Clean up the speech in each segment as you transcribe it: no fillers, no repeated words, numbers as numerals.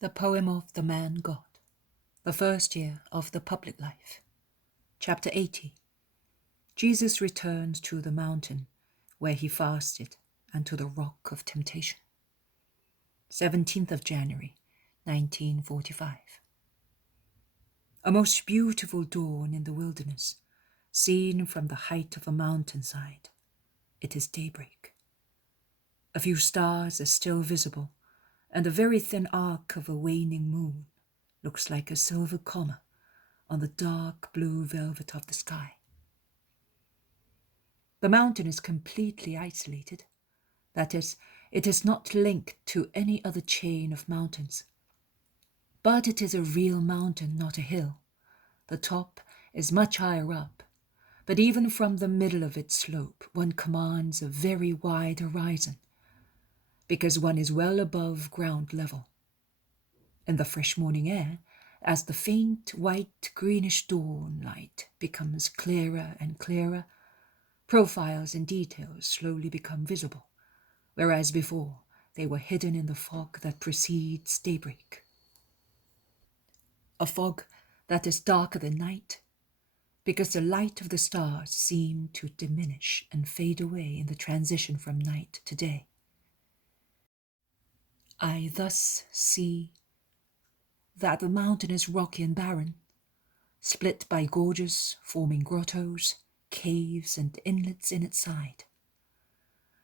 The Poem of the Man God, the first year of the public life. Chapter 80. Jesus returns to the mountain where he fasted and to the rock of temptation. 17th of January, 1945. A most beautiful dawn in the wilderness, seen from the height of a mountainside. It is daybreak. A few stars are still visible, and the very thin arc of a waning moon looks like a silver comma on the dark blue velvet of the sky. The mountain is completely isolated. That is, it is not linked to any other chain of mountains. But it is a real mountain, not a hill. The top is much higher up, but even from the middle of its slope, one commands a very wide horizon, because one is well above ground level. In the fresh morning air, as the faint white-greenish dawn light becomes clearer and clearer, profiles and details slowly become visible, whereas before they were hidden in the fog that precedes daybreak. A fog that is darker than night, because the light of the stars seem to diminish and fade away in the transition from night to day. I thus see that the mountain is rocky and barren, split by gorges forming grottos, caves, and inlets in its side.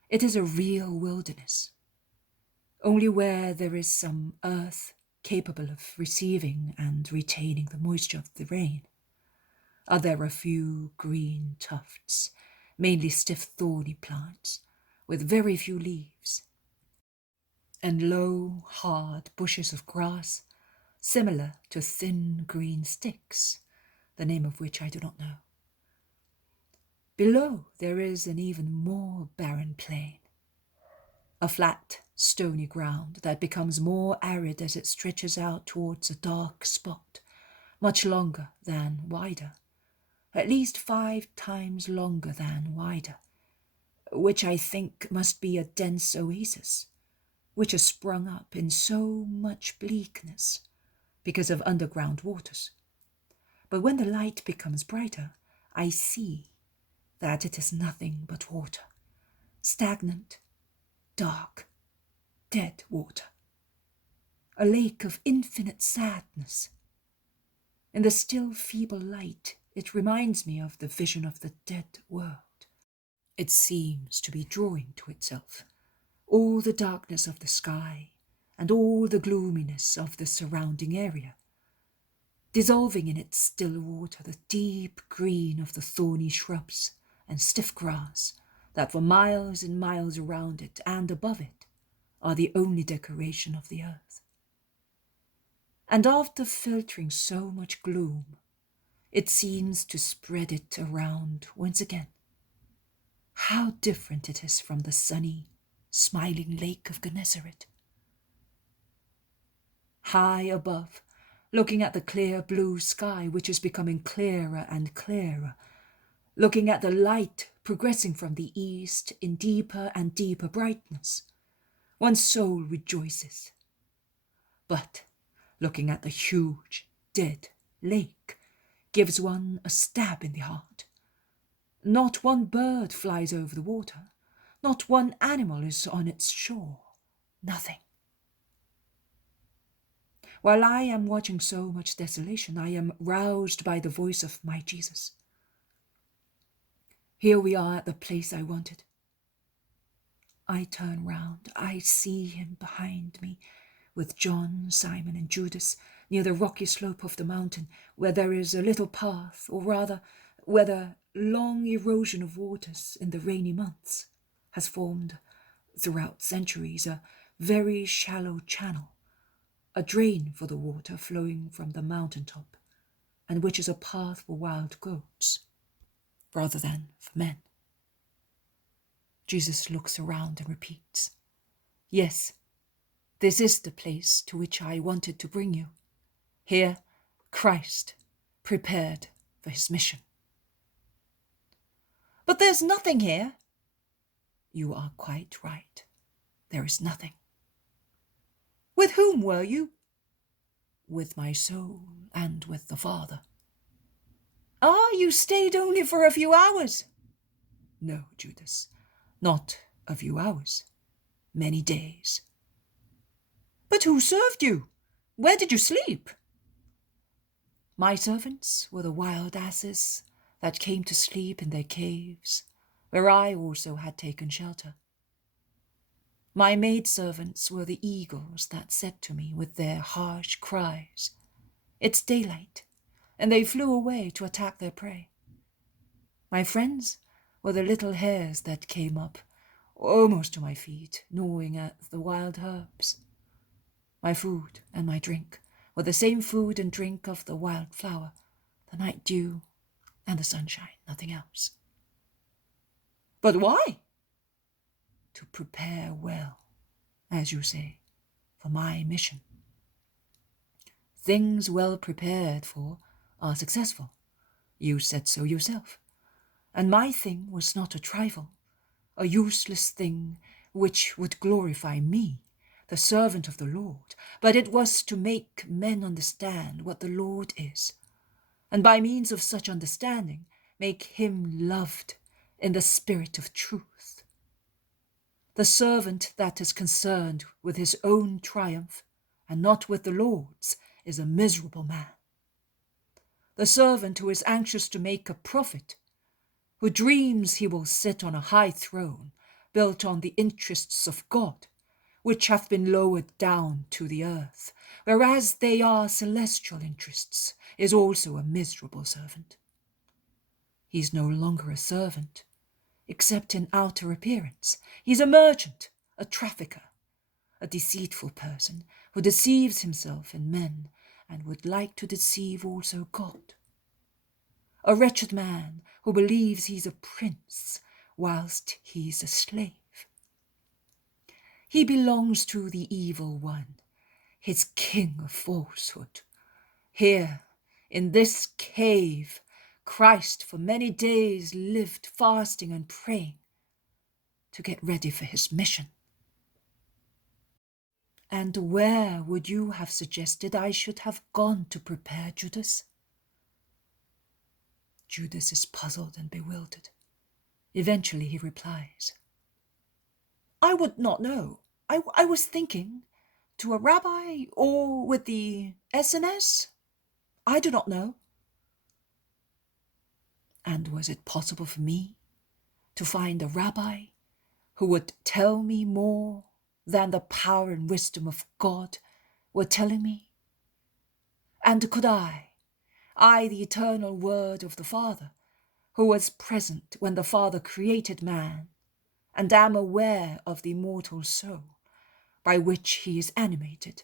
It is a real wilderness. Only where there is some earth capable of receiving and retaining the moisture of the rain are there a few green tufts, mainly stiff thorny plants, with very few leaves, and low, hard bushes of grass, similar to thin green sticks, the name of which I do not know. Below there is an even more barren plain, a flat, stony ground that becomes more arid as it stretches out towards a dark spot, much longer than wider, at least 5 times longer than wider, which I think must be a dense oasis, which has sprung up in so much bleakness because of underground waters. But when the light becomes brighter, I see that it is nothing but water, stagnant, dark, dead water, a lake of infinite sadness. In the still feeble light, it reminds me of the vision of the dead world. It seems to be drawing to itself all the darkness of the sky and all the gloominess of the surrounding area, dissolving in its still water the deep green of the thorny shrubs and stiff grass that for miles and miles around it and above it are the only decoration of the earth. And after filtering so much gloom, it seems to spread it around once again. How different it is from the sunny, smiling lake of Gennesaret. High above, looking at the clear blue sky, which is becoming clearer and clearer, looking at the light progressing from the east in deeper and deeper brightness, one's soul rejoices. But looking at the huge, dead lake gives one a stab in the heart. Not one bird flies over the water. Not one animal is on its shore. Nothing. While I am watching so much desolation, I am roused by the voice of my Jesus. Here we are at the place I wanted. I turn round. I see him behind me, with John, Simon, and Judas, near the rocky slope of the mountain, where there is a little path, or rather, where the long erosion of waters in the rainy months has formed, throughout centuries, a very shallow channel, a drain for the water flowing from the mountaintop, and which is a path for wild goats, rather than for men. Jesus looks around and repeats, "Yes, this is the place to which I wanted to bring you. Here, Christ prepared for his mission." "But there's nothing here." "You are quite right. There is nothing." "With whom were you?" with my soul and with the Father. Ah, you stayed only for a few hours. No, Judas, not a few hours, many days. But who served you? Where did you sleep? My servants were the wild asses that came to sleep in their caves, where I also had taken shelter. My maidservants were the eagles that said to me with their harsh cries, "It's daylight," and they flew away to attack their prey. My friends were the little hares that came up, almost to my feet, gnawing at the wild herbs. My food and my drink were the same food and drink of the wild flower, the night dew and the sunshine, nothing else. But why? To prepare well, as you say, for my mission. Things well prepared for are successful. You said so yourself. And my thing was not a trifle, a useless thing which would glorify me, the servant of the Lord, but it was to make men understand what the Lord is, and by means of such understanding make him loved in the spirit of truth. The servant that is concerned with his own triumph and not with the Lord's is a miserable man. The servant who is anxious to make a profit, who dreams he will sit on a high throne built on the interests of God, which have been lowered down to the earth, whereas they are celestial interests, is also a miserable servant. He is no longer a servant, except in outer appearance. He's a merchant, a trafficker, a deceitful person who deceives himself and men and would like to deceive also God. A wretched man who believes he's a prince whilst he's a slave. He belongs to the evil one, his king of falsehood. Here, in this cave, Christ for many days lived fasting and praying to get ready for his mission. And where would you have suggested I should have gone to prepare, Judas? Judas is puzzled and bewildered. Eventually he replies, I would not know. I was thinking to a rabbi or with the SNS. I do not know. And was it possible for me to find a rabbi who would tell me more than the power and wisdom of God were telling me? And could I, the eternal word of the Father, who was present when the Father created man, and am aware of the immortal soul by which he is animated,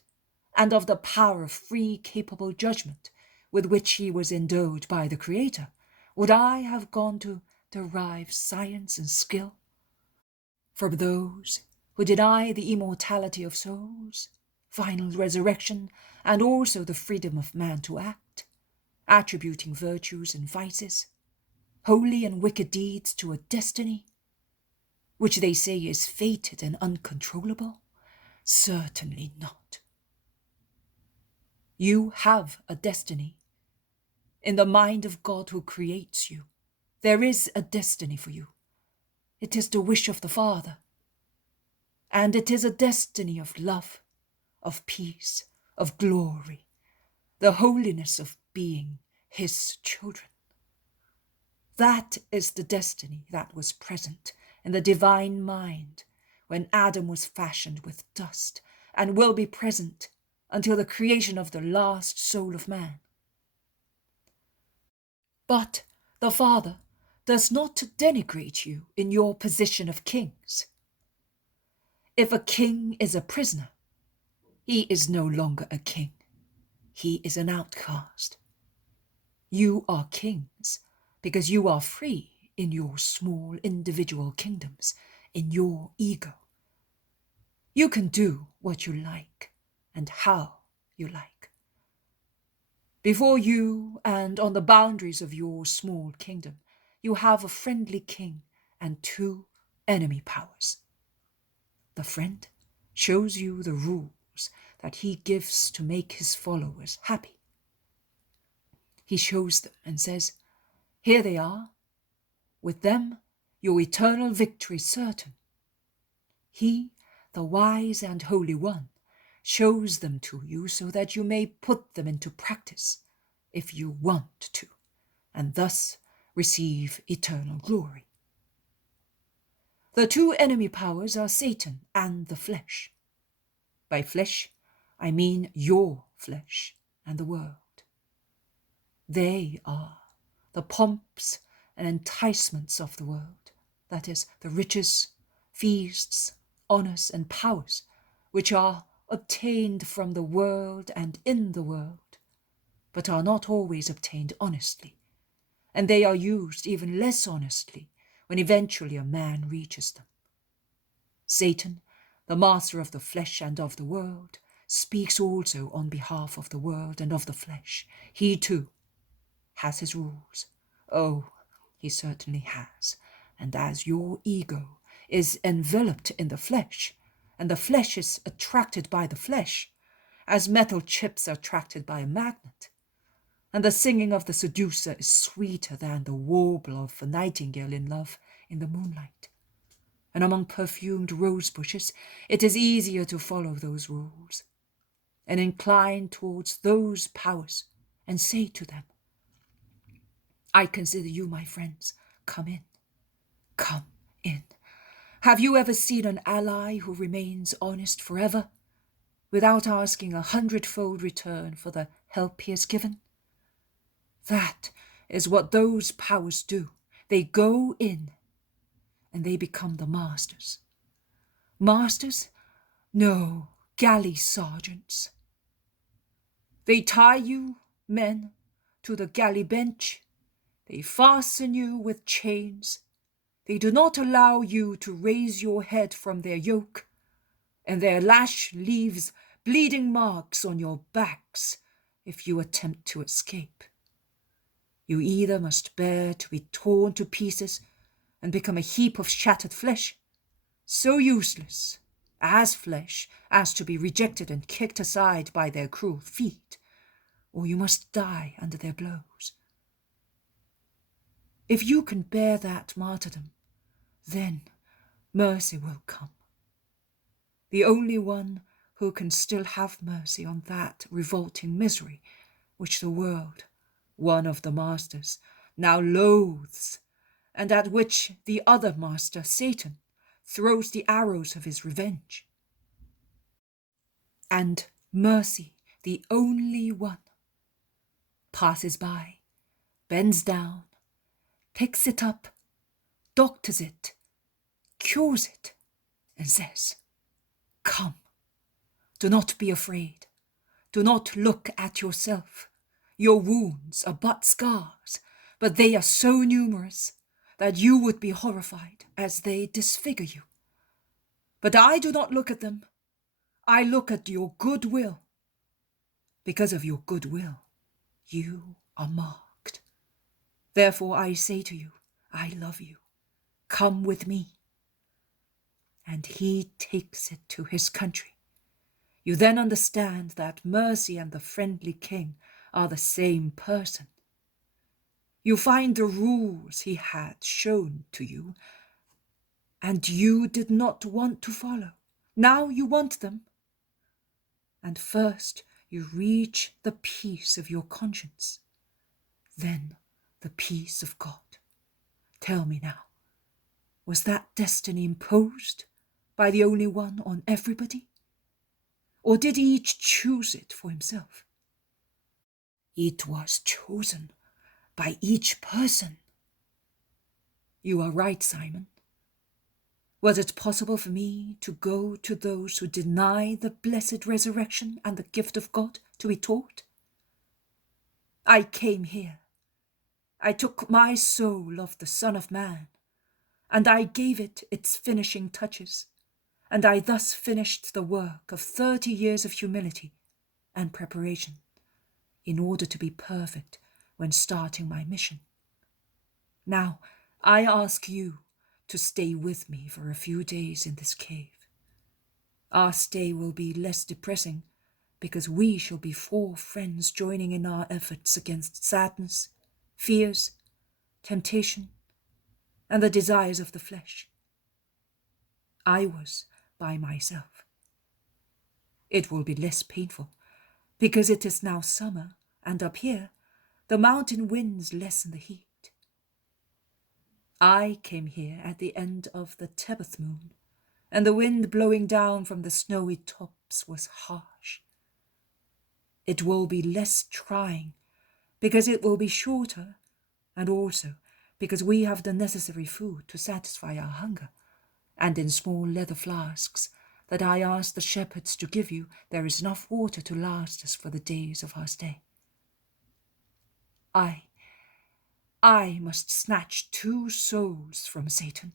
and of the power of free, capable judgment with which he was endowed by the Creator, would I have gone to derive science and skill from those who deny the immortality of souls, final resurrection, and also the freedom of man to act, attributing virtues and vices, holy and wicked deeds to a destiny, which they say is fated and uncontrollable? Certainly not. You have a destiny. In the mind of God who creates you, there is a destiny for you. It is the wish of the Father. And it is a destiny of love, of peace, of glory, the holiness of being his children. That is the destiny that was present in the divine mind when Adam was fashioned with dust, and will be present until the creation of the last soul of man. But the Father does not denigrate you in your position of kings. If a king is a prisoner, he is no longer a king. He is an outcast. You are kings because you are free in your small individual kingdoms, in your ego. You can do what you like and how you like. Before you and on the boundaries of your small kingdom, you have a friendly king and two enemy powers. The friend shows you the rules that he gives to make his followers happy. He shows them and says, "Here they are. With them, your eternal victory is certain." He, the wise and holy one, shows them to you so that you may put them into practice if you want to, and thus receive eternal glory. The two enemy powers are Satan and the flesh. By flesh, I mean your flesh and the world. They are the pomps and enticements of the world, that is, the riches, feasts, honours, and powers which are obtained from the world and in the world, but are not always obtained honestly, and they are used even less honestly when eventually a man reaches them. Satan, the master of the flesh and of the world, speaks also on behalf of the world and of the flesh. He too has his rules. Oh, he certainly has. And as your ego is enveloped in the flesh, and the flesh is attracted by the flesh, as metal chips are attracted by a magnet, and the singing of the seducer is sweeter than the warble of a nightingale in love in the moonlight, and among perfumed rose bushes it is easier to follow those rules, and incline towards those powers, and say to them, "I consider you my friends. Come in. Come in." Have you ever seen an ally who remains honest forever, without asking 100-fold return for the help he has given? That is what those powers do. They go in, and they become the masters. Masters? No, galley sergeants. They tie you, men, to the galley bench. They fasten you with chains. They do not allow you to raise your head from their yoke, and their lash leaves bleeding marks on your backs if you attempt to escape. You either must bear to be torn to pieces and become a heap of shattered flesh, so useless as flesh as to be rejected and kicked aside by their cruel feet, or you must die under their blows. If you can bear that martyrdom, then mercy will come. The only one who can still have mercy on that revolting misery which the world, one of the masters, now loathes, and at which the other master, Satan, throws the arrows of his revenge. And mercy, the only one, passes by, bends down, picks it up, doctors it, cures it, and says, "Come, do not be afraid. Do not look at yourself. Your wounds are but scars, but they are so numerous that you would be horrified as they disfigure you. But I do not look at them. I look at your goodwill. Because of your goodwill, you are marked. Therefore I say to you, I love you. Come with me." And he takes it to his country. You then understand that mercy and the friendly king are the same person. You find the rules he had shown to you, and you did not want to follow. Now you want them. And first you reach the peace of your conscience, then the peace of God. Tell me now, was that destiny imposed by the only one on everybody? Or did each choose it for himself? It was chosen by each person. You are right, Simon. Was it possible for me to go to those who deny the blessed resurrection and the gift of God to be taught? I came here. I took my soul of the Son of Man, and I gave it its finishing touches, and I thus finished the work of 30 years of humility and preparation, in order to be perfect when starting my mission. Now, I ask you to stay with me for a few days in this cave. Our stay will be less depressing because we shall be 4 friends joining in our efforts against sadness, fears, temptation, and the desires of the flesh. I was by myself. It will be less painful, because it is now summer, and up here, the mountain winds lessen the heat. I came here at the end of the Tebeth moon, and the wind blowing down from the snowy tops was harsh. It will be less trying, because it will be shorter, and also because we have the necessary food to satisfy our hunger, and in small leather flasks that I asked the shepherds to give you, there is enough water to last us for the days of our stay. I must snatch 2 souls from Satan.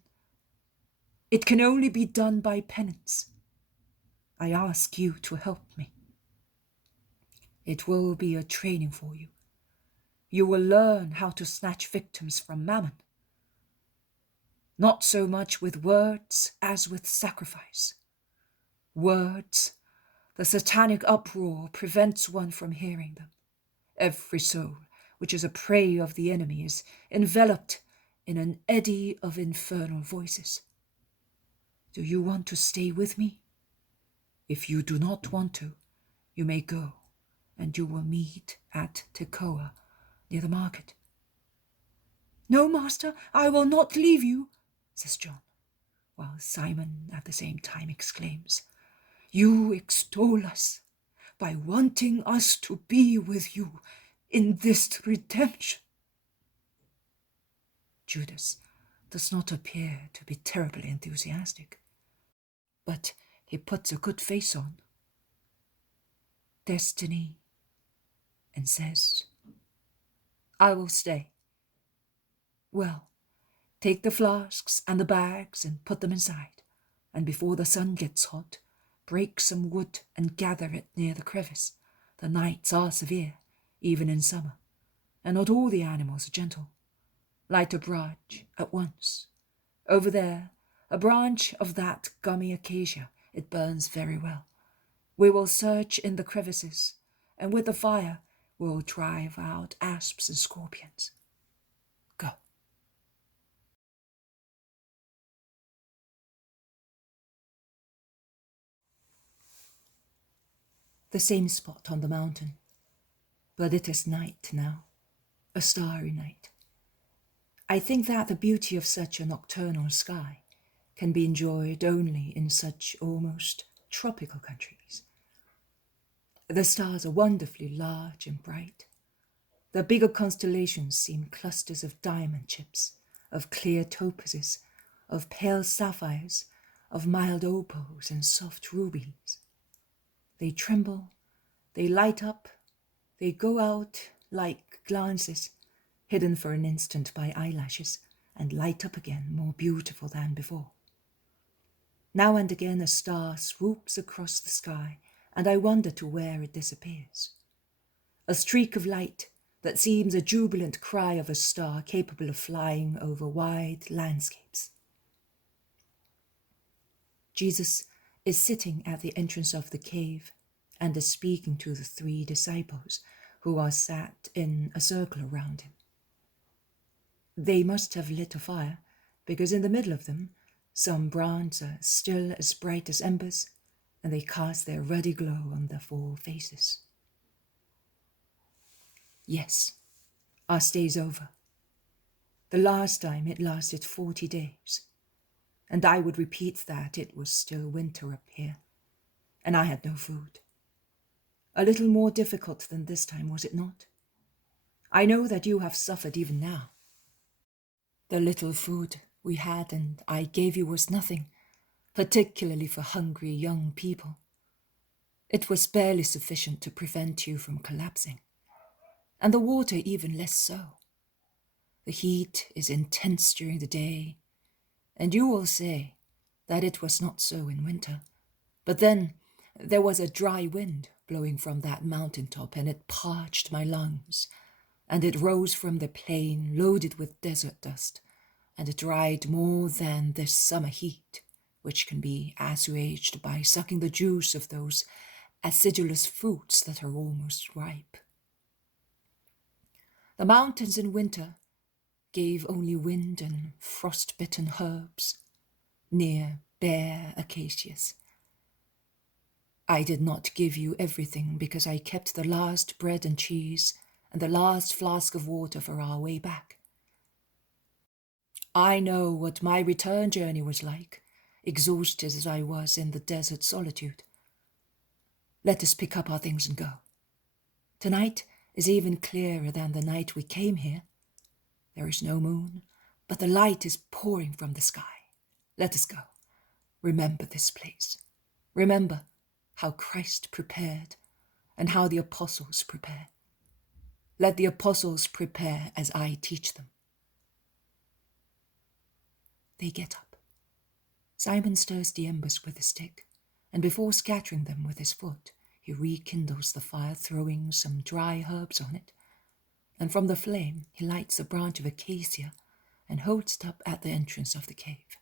It can only be done by penance. I ask you to help me. It will be a training for you. You will learn how to snatch victims from Mammon. Not so much with words as with sacrifice. Words, the satanic uproar prevents one from hearing them. Every soul, which is a prey of the enemy, is enveloped in an eddy of infernal voices. Do you want to stay with me? If you do not want to, you may go, and you will meet at Tekoa, near the market. No, master, I will not leave you, says John, while Simon at the same time exclaims, You extol us by wanting us to be with you in this redemption. Judas does not appear to be terribly enthusiastic, but he puts a good face on. Destiny, and says, I will stay. Well, take the flasks and the bags and put them inside, and before the sun gets hot, break some wood and gather it near the crevice. The nights are severe, even in summer, and not all the animals are gentle. Light a branch at once. Over there, a branch of that gummy acacia. It burns very well. We will search in the crevices, and with the fire we'll drive out asps and scorpions. Go. The same spot on the mountain, but it is night now, a starry night. I think that the beauty of such a nocturnal sky can be enjoyed only in such almost tropical countries. The stars are wonderfully large and bright. The bigger constellations seem clusters of diamond chips, of clear topazes, of pale sapphires, of mild opals and soft rubies. They tremble, they light up, they go out like glances, hidden for an instant by eyelashes, and light up again more beautiful than before. Now and again a star swoops across the sky, and I wonder to where it disappears. A streak of light that seems a jubilant cry of a star capable of flying over wide landscapes. Jesus is sitting at the entrance of the cave and is speaking to the 3 disciples who are sat in a circle around him. They must have lit a fire, because in the middle of them some brands are still as bright as embers, and they cast their ruddy glow on their 4 faces. Yes, our stay's over. The last time it lasted 40 days, and I would repeat that it was still winter up here, and I had no food. A little more difficult than this time, was it not? I know that you have suffered even now. The little food we had and I gave you was nothing, particularly for hungry young people. It was barely sufficient to prevent you from collapsing, and the water even less so. The heat is intense during the day, and you will say that it was not so in winter. But then there was a dry wind blowing from that mountain top, and it parched my lungs, and it rose from the plain loaded with desert dust, and it dried more than this summer heat, which can be assuaged by sucking the juice of those acidulous fruits that are almost ripe. The mountains in winter gave only wind and frost-bitten herbs, near bare acacias. I did not give you everything because I kept the last bread and cheese and the last flask of water for our way back. I know what my return journey was like, exhausted as I was in the desert solitude. Let us pick up our things and go. Tonight is even clearer than the night we came here. There is no moon, but the light is pouring from the sky. Let us go. Remember this place. Remember how Christ prepared and how the apostles prepare. Let the apostles prepare as I teach them. They get up. Simon stirs the embers with a stick, and before scattering them with his foot, he rekindles the fire, throwing some dry herbs on it, and from the flame he lights a branch of acacia and holds it up at the entrance of the cave,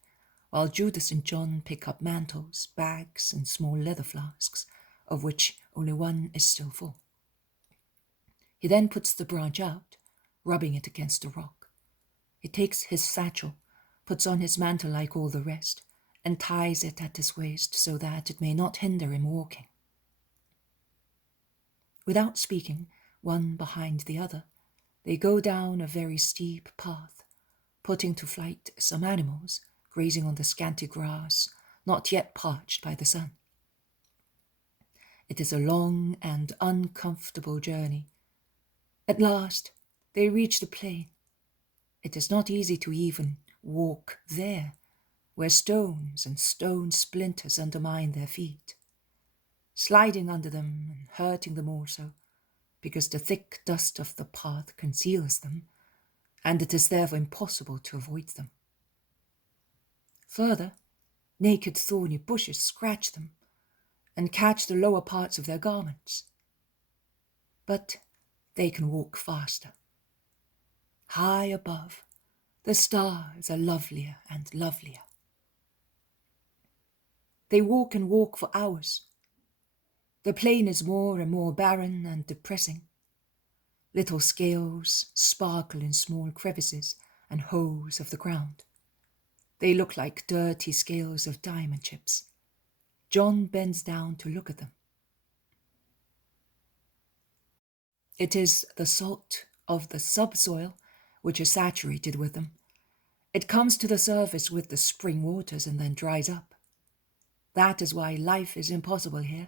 while Judas and John pick up mantles, bags, and small leather flasks, of which only one is still full. He then puts the branch out, rubbing it against a rock. He takes his satchel, puts on his mantle like all the rest, and ties it at his waist so that it may not hinder him walking. Without speaking, one behind the other, they go down a very steep path, putting to flight some animals grazing on the scanty grass, not yet parched by the sun. It is a long and uncomfortable journey. At last, they reach the plain. It is not easy to even walk there, where stones and stone splinters undermine their feet, sliding under them and hurting them also, because the thick dust of the path conceals them, and it is therefore impossible to avoid them. Further, naked thorny bushes scratch them and catch the lower parts of their garments. But they can walk faster. High above, the stars are lovelier and lovelier. They walk and walk for hours. The plain is more and more barren and depressing. Little scales sparkle in small crevices and holes of the ground. They look like dirty scales of diamond chips. John bends down to look at them. It is the salt of the subsoil which is saturated with them. It comes to the surface with the spring waters and then dries up. That is why life is impossible here.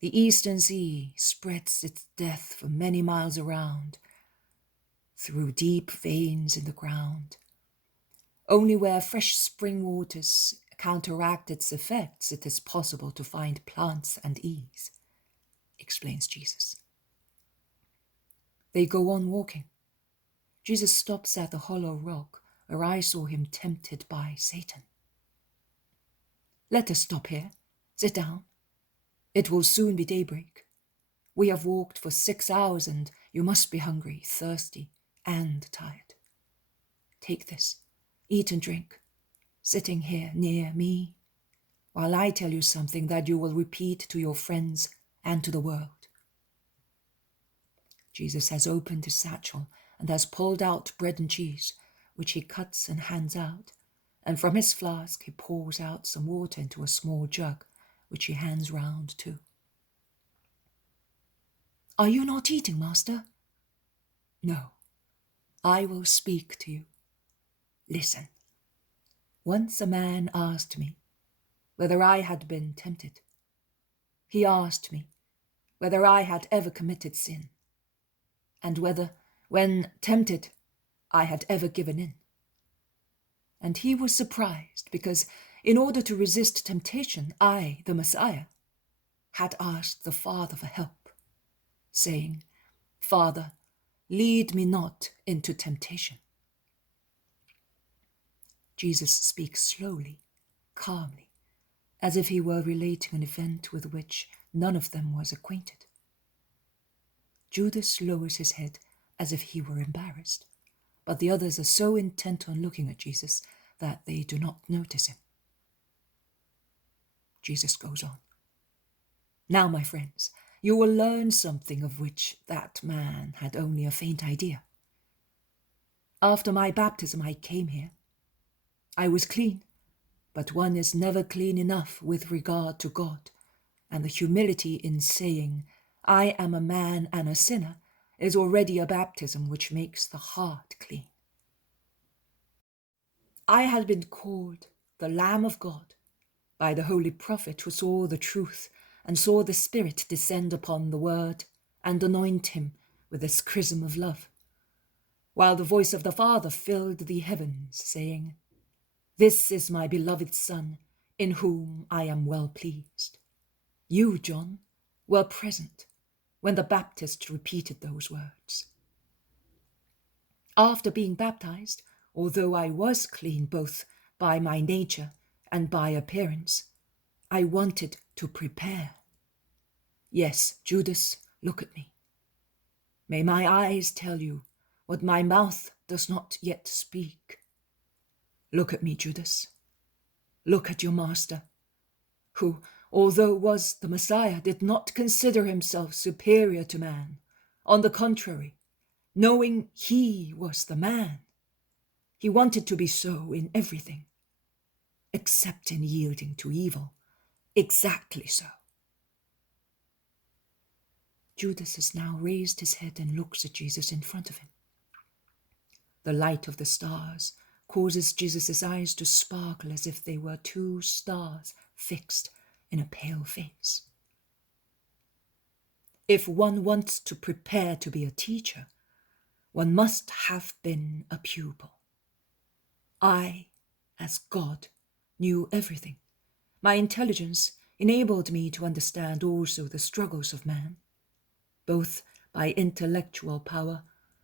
The eastern sea spreads its death for many miles around, through deep veins in the ground. Only where fresh spring waters counteract its effects it is possible to find plants and ease, explains Jesus. They go on walking. Jesus stops at the hollow rock where I saw him tempted by Satan. Let us stop here. Sit down. It will soon be daybreak. We have walked for 6 hours and you must be hungry, thirsty, and tired. Take this, eat and drink, sitting here near me, while I tell you something that you will repeat to your friends and to the world. Jesus has opened his satchel and has pulled out bread and cheese, which he cuts and hands out, and from his flask he pours out some water into a small jug, which he hands round too. Are you not eating, Master? No, I will speak to you. Listen. Once a man asked me whether I had been tempted. He asked me whether I had ever committed sin, and whether, when tempted, I had ever given in. And he was surprised because, in order to resist temptation, I, the Messiah, had asked the Father for help, saying, Father, lead me not into temptation. Jesus speaks slowly, calmly, as if he were relating an event with which none of them was acquainted. Judas lowers his head as if he were embarrassed, but the others are so intent on looking at Jesus that they do not notice him. Jesus goes on. Now, my friends, you will learn something of which that man had only a faint idea. After my baptism, I came here. I was clean, but one is never clean enough with regard to God, and the humility in saying, I am a man and a sinner, is already a baptism which makes the heart clean. I had been called the Lamb of God by the holy prophet who saw the truth and saw the Spirit descend upon the Word and anoint him with this chrism of love, while the voice of the Father filled the heavens, saying, This is my beloved Son, in whom I am well pleased. You, John, were present when the Baptist repeated those words. After being baptized, although I was clean both by my nature and by appearance, I wanted to prepare. Yes, Judas, look at me. May my eyes tell you what my mouth does not yet speak. Look at me, Judas. Look at your master, who, although was the Messiah, did not consider himself superior to man. On the contrary, knowing he was the man, he wanted to be so in everything, except in yielding to evil. Exactly so. Judas has now raised his head and looks at Jesus in front of him. The light of the stars causes Jesus' eyes to sparkle as if they were two stars fixed in a pale face. If one wants to prepare to be a teacher, one must have been a pupil. I, as God, knew everything. My intelligence enabled me to understand also the struggles of man, both by intellectual power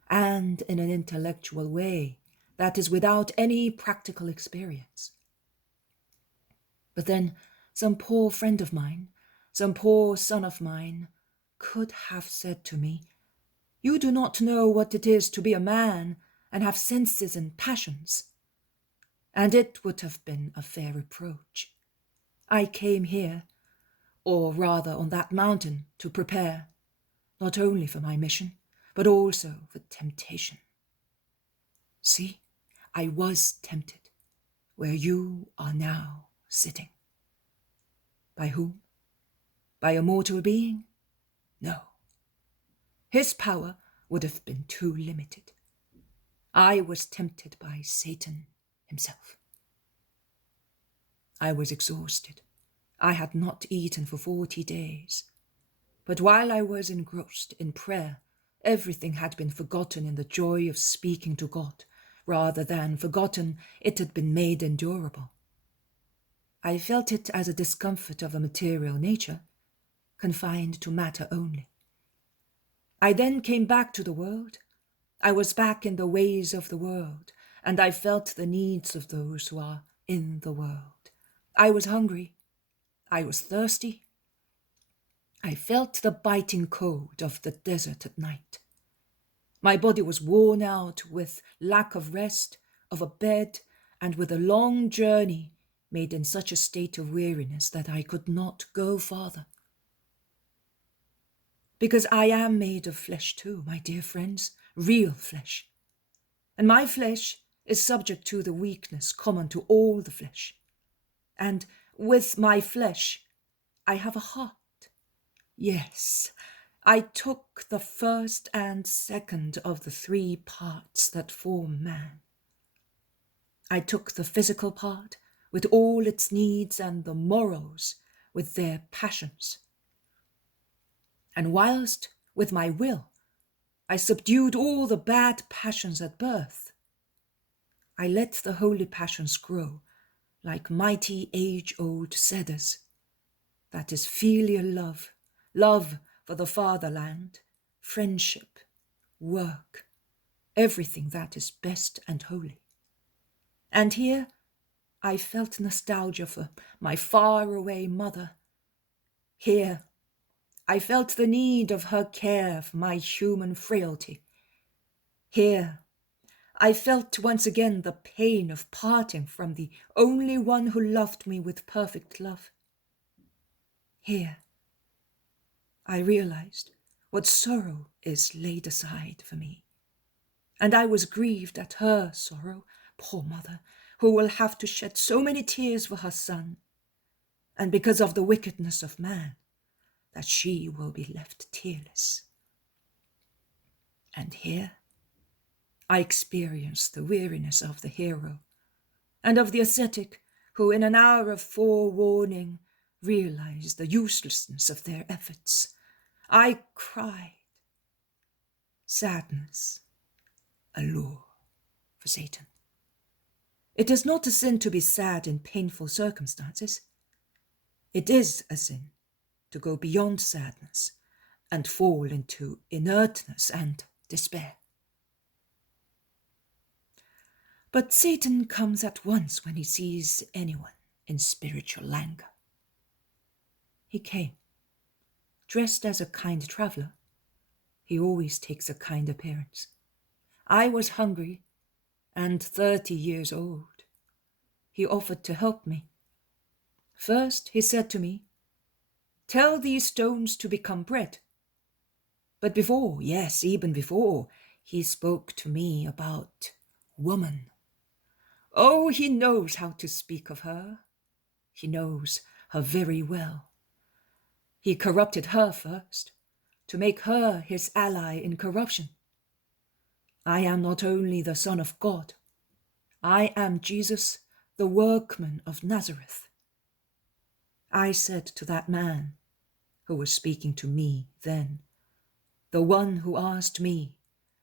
and in an intellectual way that is without any practical experience. But then some poor friend of mine, some poor son of mine, could have said to me, You do not know what it is to be a man and have senses and passions. And it would have been a fair reproach. I came here, or rather on that mountain, to prepare, not only for my mission, but also for temptation. See, I was tempted, where you are now sitting. By whom? By a mortal being? No. His power would have been too limited. I was tempted by Satan himself. I was exhausted. I had not eaten for 40 days. But while I was engrossed in prayer, everything had been forgotten in the joy of speaking to God. Rather than forgotten, it had been made endurable. I felt it as a discomfort of a material nature, confined to matter only. I then came back to the world. I was back in the ways of the world, and I felt the needs of those who are in the world. I was hungry. I was thirsty. I felt the biting cold of the desert at night. My body was worn out with lack of rest, of a bed, and with a long journey made in such a state of weariness that I could not go farther. Because I am made of flesh too, my dear friends, real flesh. And my flesh is subject to the weakness common to all the flesh. And with my flesh, I have a heart. Yes, I took the first and second of the 3 parts that form man. I took the physical part with all its needs and the morals with their passions. And whilst with my will I subdued all the bad passions at birth, I let the holy passions grow like mighty age-old cedars. That is filial love, love for the fatherland, friendship, work, everything that is best and holy. And here I felt nostalgia for my far-away mother. Here I felt the need of her care for my human frailty. Here I felt once again the pain of parting from the only one who loved me with perfect love. Here I realized what sorrow is laid aside for me, and I was grieved at her sorrow, poor mother, who will have to shed so many tears for her son, and because of the wickedness of man, that she will be left tearless. And here I experienced the weariness of the hero and of the ascetic who in an hour of forewarning realized the uselessness of their efforts. I cried, sadness, a lure for Satan. It is not a sin to be sad in painful circumstances. It is a sin to go beyond sadness and fall into inertness and despair. But Satan comes at once when he sees anyone in spiritual languor. He came, dressed as a kind traveler. He always takes a kind appearance. I was hungry and 30 years old. He offered to help me. First, he said to me, "Tell these stones to become bread." But before, yes, even before, he spoke to me about woman. Oh, he knows how to speak of her. He knows her very well. He corrupted her first, to make her his ally in corruption. I am not only the Son of God, I am Jesus, the workman of Nazareth. I said to that man who was speaking to me then, the one who asked me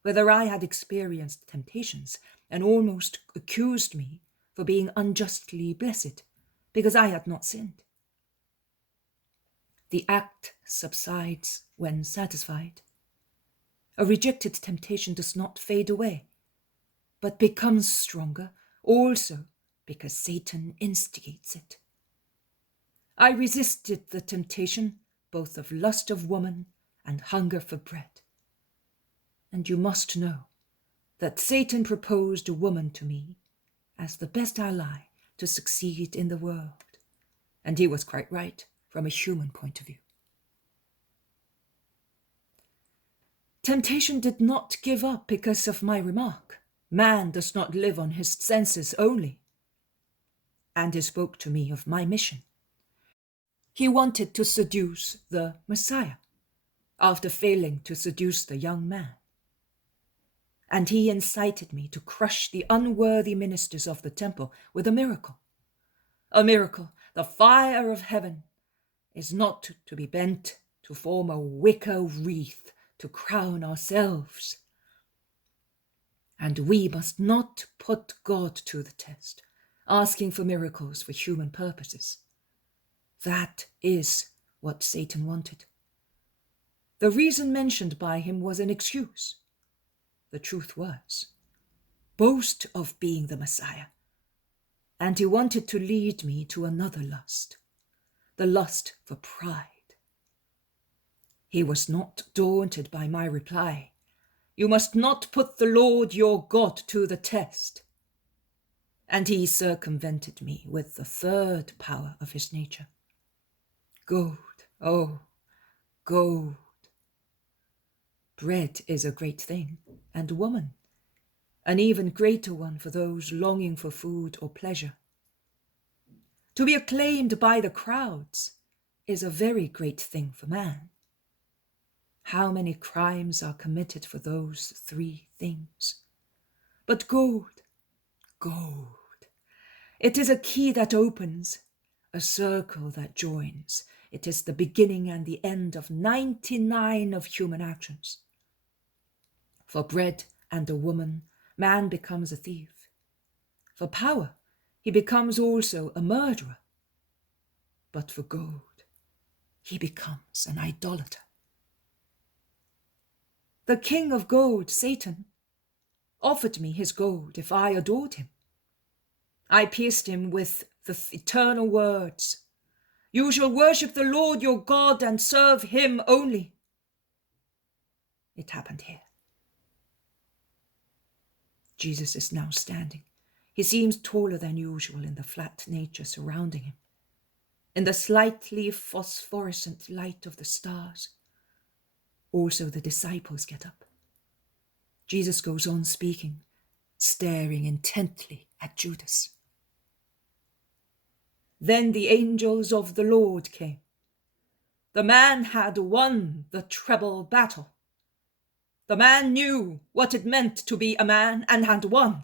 whether I had experienced temptations and almost accused me for being unjustly blessed because I had not sinned. The act subsides when satisfied. A rejected temptation does not fade away, but becomes stronger also because Satan instigates it. I resisted the temptation both of lust of woman and hunger for bread. And you must know that Satan proposed a woman to me as the best ally to succeed in the world, and he was quite right from a human point of view. Temptation did not give up because of my remark. Man does not live on his senses only. And he spoke to me of my mission. He wanted to seduce the Messiah after failing to seduce the young man. And he incited me to crush the unworthy ministers of the temple with a miracle. A miracle, the fire of heaven, is not to be bent to form a wicker wreath to crown ourselves. And we must not put God to the test, asking for miracles for human purposes. That is what Satan wanted. The reason mentioned by him was an excuse. The truth was, boast of being the Messiah. And he wanted to lead me to another lust, the lust for pride. He was not daunted by my reply. You must not put the Lord your God to the test. And he circumvented me with the third power of his nature. Gold, oh, gold. Bread is a great thing, and woman, an even greater one for those longing for food or pleasure. To be acclaimed by the crowds is a very great thing for man. How many crimes are committed for those three things? But gold, gold. It is a key that opens, a circle that joins. It is the beginning and the end of 99 of human actions. For bread and a woman, man becomes a thief. For power, he becomes also a murderer. But for gold, he becomes an idolater. The king of gold, Satan, offered me his gold if I adored him. I pierced him with the eternal words, "You shall worship the Lord your God and serve him only." It happened here. Jesus is now standing. He seems taller than usual in the flat nature surrounding him, in the slightly phosphorescent light of the stars. Also the disciples get up. Jesus goes on speaking, staring intently at Judas. Then the angels of the Lord came. The man had won the treble battle. The man knew what it meant to be a man and had won.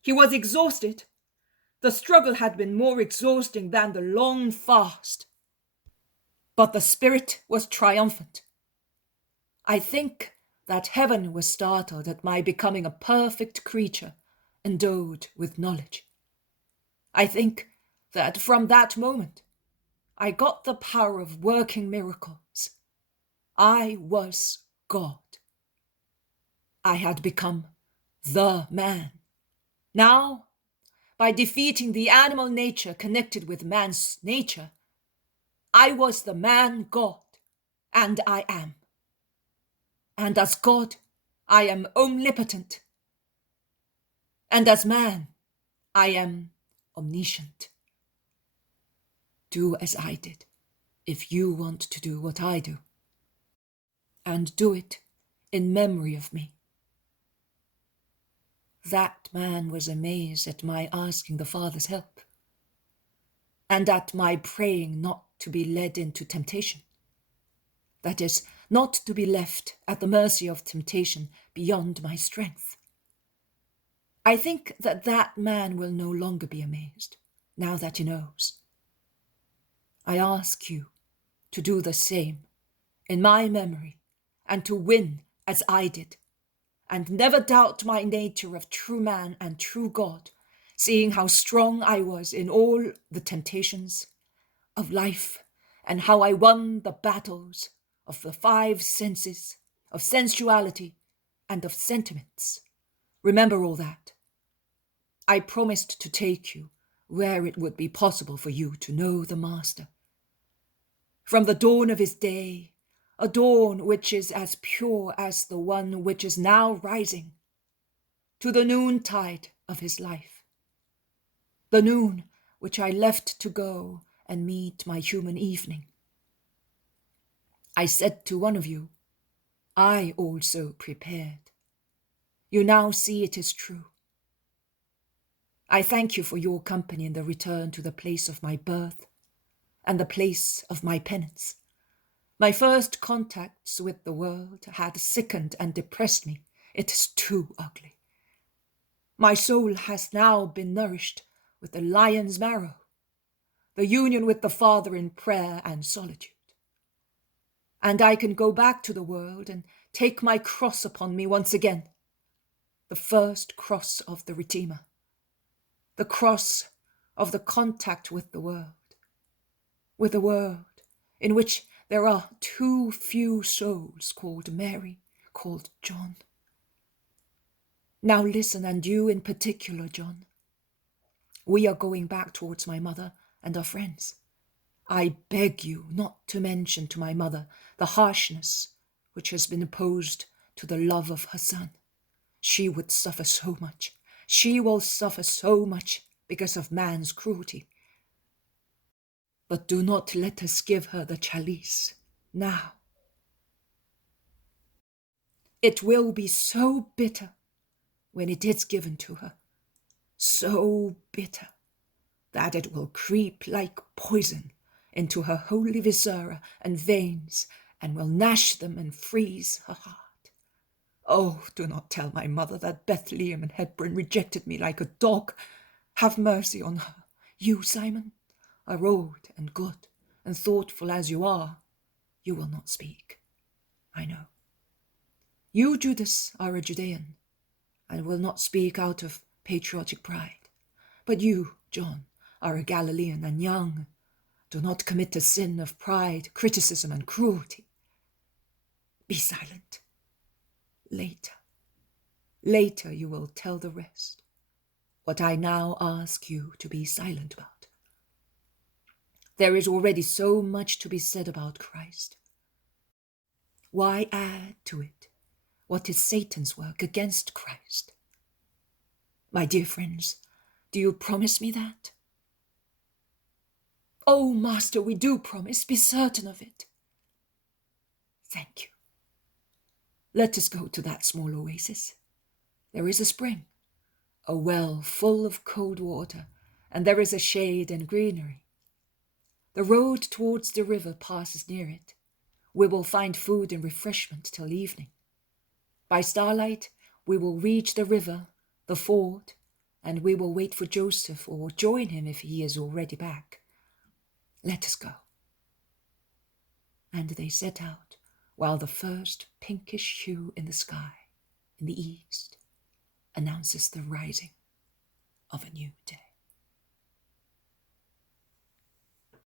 He was exhausted. The struggle had been more exhausting than the long fast. But the spirit was triumphant. I think that heaven was startled at my becoming a perfect creature endowed with knowledge. I think that from that moment, I got the power of working miracles. I was God. I had become the man. Now, by defeating the animal nature connected with man's nature, I was the man God, and I am. And as God, I am omnipotent. And as man, I am omniscient. Do as I did, if you want to do what I do. And do it in memory of me. That man was amazed at my asking the Father's help, and at my praying not to be led into temptation. That is, not to be left at the mercy of temptation beyond my strength. I think that that man will no longer be amazed, now that he knows. I ask you to do the same in my memory, and to win as I did, and never doubt my nature of true man and true God, seeing how strong I was in all the temptations of life, and how I won the battles of the 5 senses, of sensuality, and of sentiments. Remember all that. I promised to take you where it would be possible for you to know the Master. From the dawn of his day, a dawn which is as pure as the one which is now rising, to the noontide of his life, the noon which I left to go and meet my human evening. I said to one of you, I also prepared. You now see it is true. I thank you for your company in the return to the place of my birth and the place of my penance. My first contacts with the world had sickened and depressed me. It is too ugly. My soul has now been nourished with the lion's marrow, the union with the Father in prayer and solitude. And I can go back to the world and take my cross upon me once again, the first cross of the Redeemer, the cross of the contact with the world in which there are too few souls called Mary, called John. Now listen, and you in particular, John. We are going back towards my mother and our friends. I beg you not to mention to my mother the harshness which has been opposed to the love of her son. She would suffer so much. She will suffer so much because of man's cruelty. But do not let us give her the chalice now. It will be so bitter when it is given to her, so bitter that it will creep like poison into her holy viscera and veins, and will gnash them and freeze her heart. Oh, do not tell my mother that Bethlehem and Hebron rejected me like a dog. Have mercy on her. You, Simon, are old and good and thoughtful as you are, you will not speak, I know. You, Judas, are a Judean, and will not speak out of patriotic pride. But you, John, are a Galilean and young. Do not commit a sin of pride, criticism, and cruelty. Be silent. Later you will tell the rest, what I now ask you to be silent about. There is already so much to be said about Christ. Why add to it what is Satan's work against Christ? My dear friends, do you promise me that? Oh, Master, we do promise. Be certain of it. Thank you. Let us go to that small oasis. There is a spring, a well full of cold water, and there is a shade and greenery. The road towards the river passes near it. We will find food and refreshment till evening. By starlight, we will reach the river, the ford, and we will wait for Joseph or join him if he is already back. Let us go. And they set out, while the first pinkish hue in the sky, in the east, announces the rising of a new day.